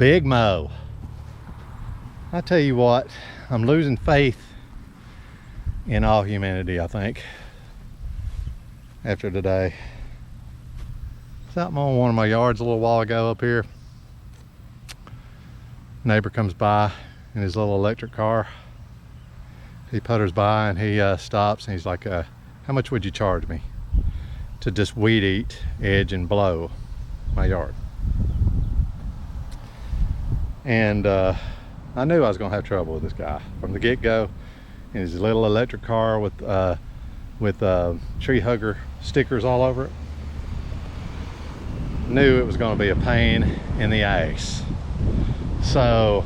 big mow. I tell you what, I'm losing faith in all humanity, I think, after today. I was out mowing one of my yards a little while ago up here. Neighbor comes by in his little electric car. He putters by and he stops and he's like, how much would you charge me to just weed eat, edge, and blow my yard? And I knew I was gonna have trouble with this guy from the get-go in his little electric car with tree hugger stickers all over it. Knew it was gonna be a pain in the ass. So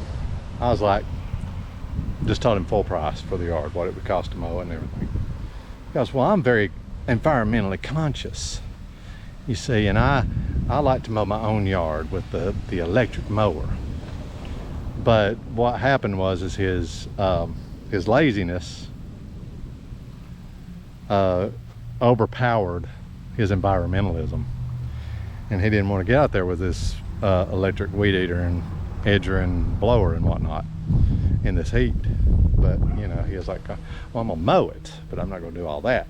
I was like, just told him full price for the yard, what it would cost to mow it and everything. Because, well, I'm very environmentally conscious, you see, and I like to mow my own yard with the electric mower. But what happened was his laziness overpowered his environmentalism, and he didn't want to get out there with this electric weed eater and edger and blower and whatnot in this heat. But you know, he was like, well, I'm gonna mow it, but I'm not gonna do all that.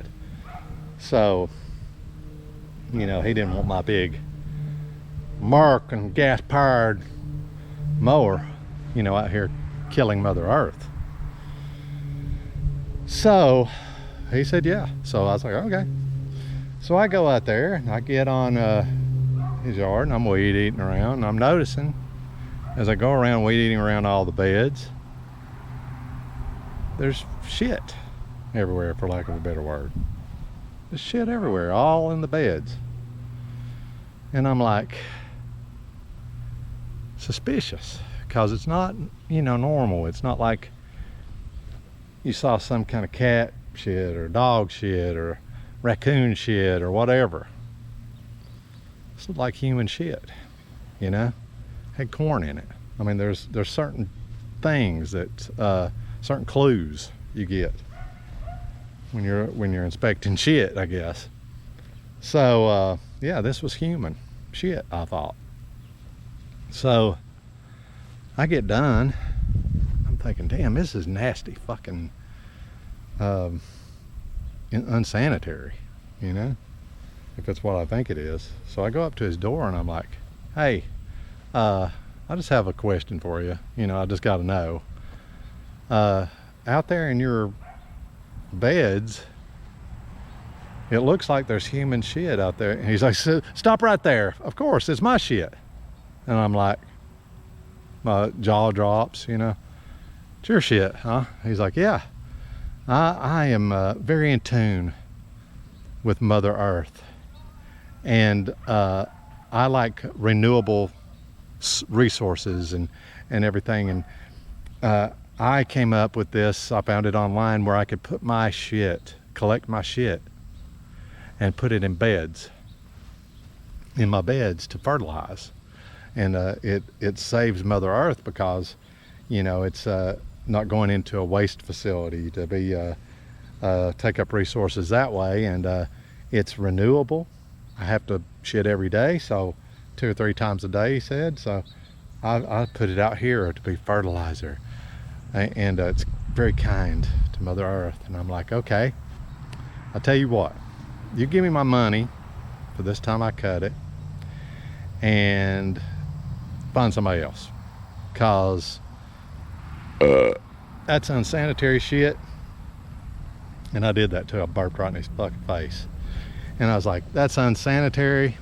So you know, he didn't want my big Merc and gas powered mower, you know, out here killing Mother Earth. So he said yeah. So I was like, okay. So I go out there and I get on his yard and I'm weed eating around, and I'm noticing as I go around weed eating around all the beds, there's shit everywhere, for lack of a better word. There's shit everywhere, all in the beds. And I'm like, suspicious, because it's not, you know, normal. It's not like you saw some kind of cat shit or dog shit or raccoon shit or whatever. It's like human shit, you know? Had corn in it. I mean, there's certain things that certain clues you get when you're inspecting shit, I guess. So yeah, this was human shit, I thought. So I get done, I'm thinking, damn, this is nasty fucking unsanitary, you know, if it's what I think it is. So I go up to his door and I'm like, hey, I just have a question for you. You know, I just got to know. Out there in your beds, it looks like there's human shit out there. And he's like, stop right there. Of course, it's my shit. And I'm like, my jaw drops, you know. It's your shit, huh? He's like, yeah. I am very in tune with Mother Earth. And I like renewable resources and everything. And I came up with this. I found it online where I could put my shit, collect my shit, and put it in beds, in my beds to fertilize. And it saves Mother Earth because, you know, it's not going into a waste facility to be take up resources that way. And it's renewable. I have to shit every day, so 2 or 3 times a day, he said. So I put it out here to be fertilizer. And it's very kind to Mother Earth. And I'm like, okay, I'll tell you what, you give me my money for this time I cut it and find somebody else, cause that's unsanitary shit. And I did that too. I burped right in his fucking face. And I was like, that's unsanitary.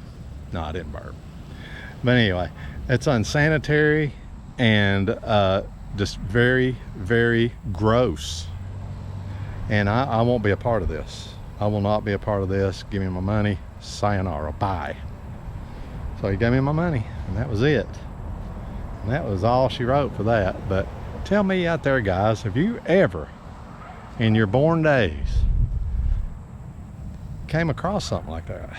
No, I didn't burp. But anyway, it's unsanitary and just very, very gross. And I won't be a part of this. I will not be a part of this. Give me my money. Sayonara. Bye. So he gave me my money, and that was it. And that was all she wrote for that. But tell me out there, guys, have you ever in your born days came across something like that?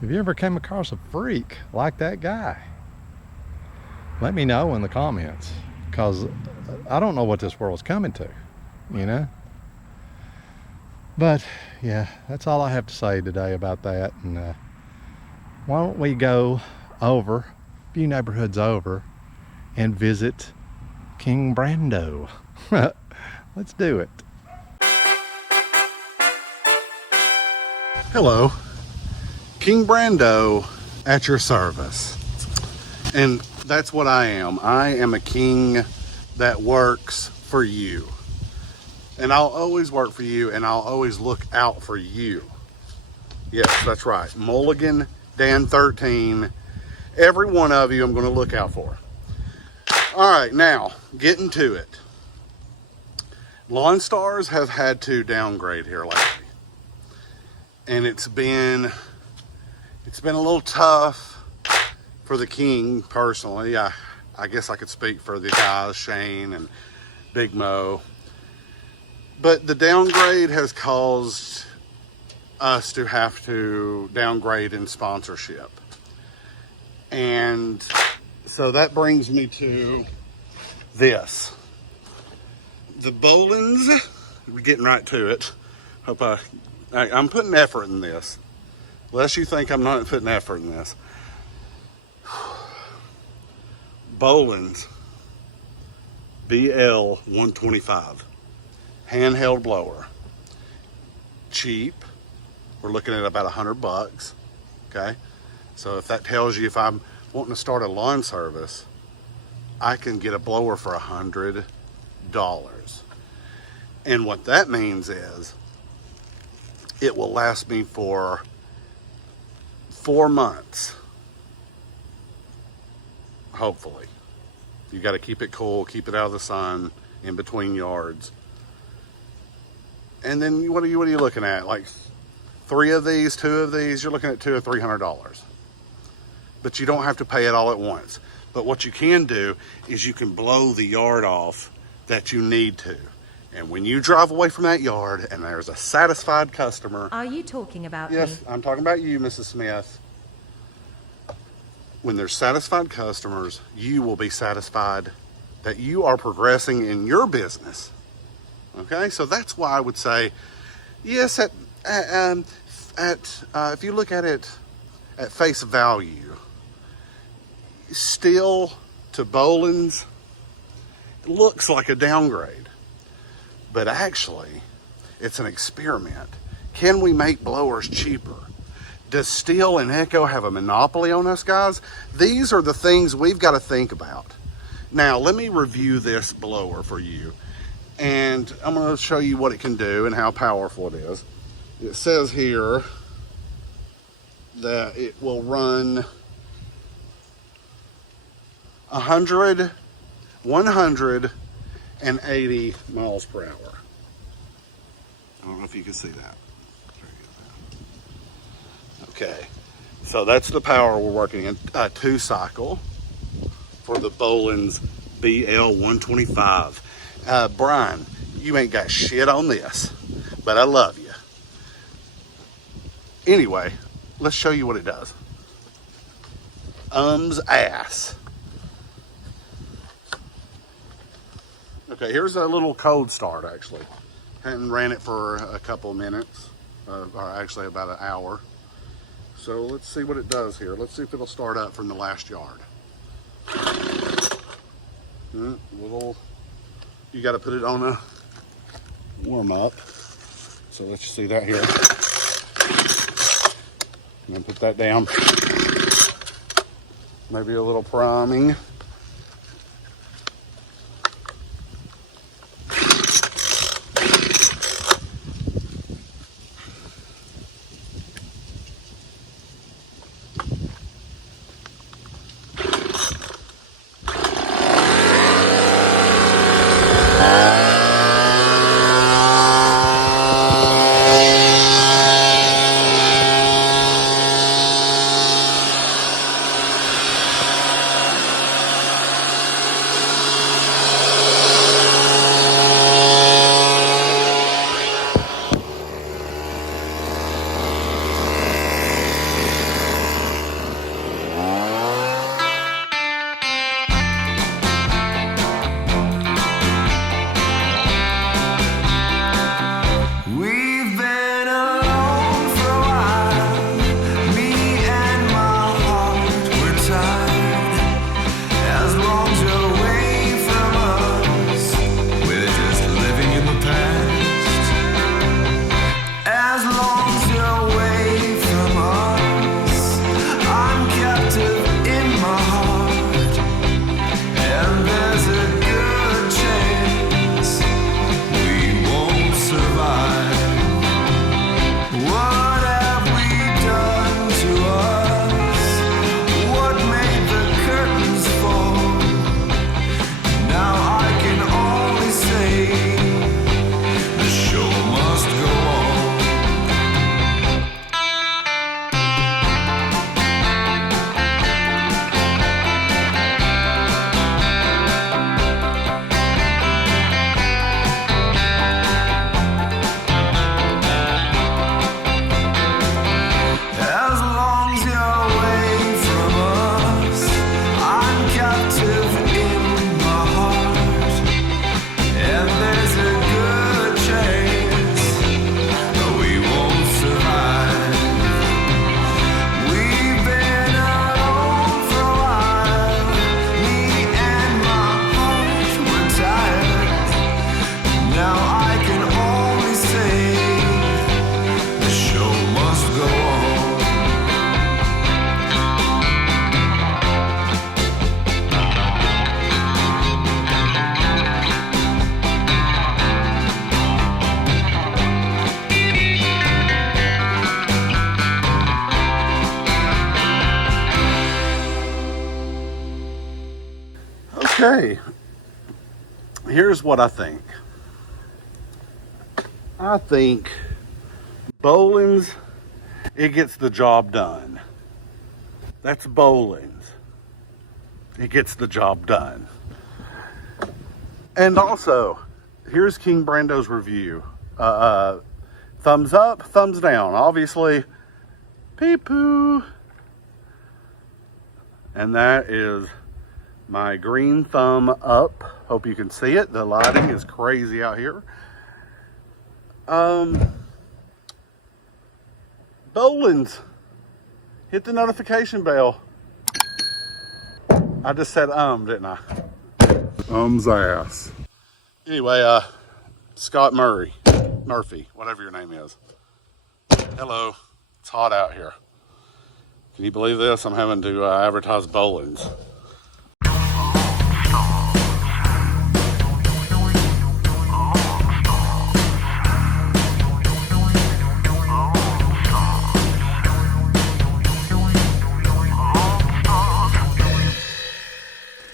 Have you ever came across a freak like that guy? Let me know in the comments, because I don't know what this world's coming to, you know? But yeah, that's all I have to say today about that. And why don't we go over a few neighborhoods over and visit King Brando. Let's do it. Hello, King Brando at your service. And that's what I am. I am a king that works for you. And I'll always work for you, and I'll always look out for you. Yes, that's right. Mulligan, Dan 13, every one of you I'm going to look out for. All right, now, getting to it. Lawn Stars have had to downgrade here lately. And it's been a little tough for the king personally. I guess I could speak for the guys, Shane and Big Mo. But the downgrade has caused us to have to downgrade in sponsorship. And so that brings me to this. The Bolens, we're getting right to it. Hope I'm putting effort in this. Lest you think I'm not putting effort in this. Bolens BL 125. Handheld blower. Cheap. We're looking at about $100. Okay. So if that tells you if I'm wanting to start a lawn service, I can get a blower for $100. And what that means is it will last me for 4 months. Hopefully. You got to keep it cool, keep it out of the sun, in between yards. And then what are you looking at? Like 3 of these, 2 of these, you're looking at $200 or $300. But you don't have to pay it all at once. But what you can do is you can blow the yard off that you need to. And when you drive away from that yard and there's a satisfied customer. Are you talking about me? Yes, I'm talking about you, Mrs. Smith. When there's satisfied customers, you will be satisfied that you are progressing in your business. Okay, so that's why I would say, yes, if you look at it at face value, Stihl to Bolens, it looks like a downgrade. But actually, it's an experiment. Can we make blowers cheaper? Does Stihl and Echo have a monopoly on us, guys? These are the things we've got to think about. Now, let me review this blower for you. And I'm going to show you what it can do and how powerful it is. It says here that it will run 180 miles per hour. I don't know if you can see that. Okay, so that's the power we're working in. 2-cycle for the Bolens BL 125. Brian, you ain't got shit on this, but I love you. Anyway, let's show you what it does. Ass. Okay, here's a little cold start actually. Hadn't ran it for a couple of minutes, or actually about an hour. So let's see what it does here. Let's see if it'll start up from the last yard. You got to put it on a warm up. So let's see that here. And then put that down. Maybe a little priming. Okay. Here's what I think. I think Bolens, it gets the job done. That's Bolens. It gets the job done. And also, here's King Brando's review. Thumbs up, thumbs down. Obviously, pee-poo. And that is my green thumb up. Hope you can see it. The lighting is crazy out here. Bolens, hit the notification bell. I just said didn't I? Ass. Anyway, Scott Murphy, whatever your name is. Hello, it's hot out here. Can you believe this? I'm having to advertise Bolens.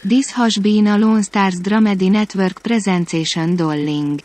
This has been a Lone Stars Dramedy Network presentation. Dolling.